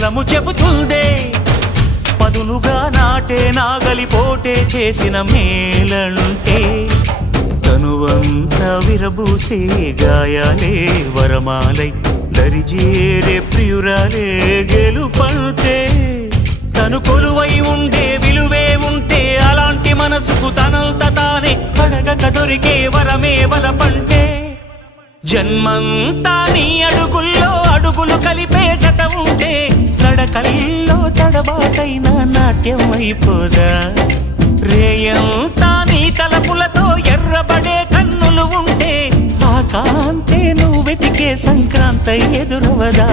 పొలము చెబుతుందే పదునుగా నాటే నాగలిపోటే చేసిన మేలంటే తనువంతా విరబూసే గాయాలే వరమాలై దరిజేరే ప్రియురాలే గెలుపంటే తను కొలువై ఉండే విలువే ఉంటే అలాంటి మనసుకు తనంత తానే అడగక దొరికే వరమే వలపంటే జన్మంతా నీ అడుగుల్లో అడుగులు కలిపే జత ఉంటే నడకల్లో తడబాటైన నాట్యం అయిపోదా రేయంతా నీ తలపులతో ఎర్రబడే కన్నులు ఉంటే ఆ కాంతే నువ్వు వెతికే సంక్రాంతి ఎదురవదా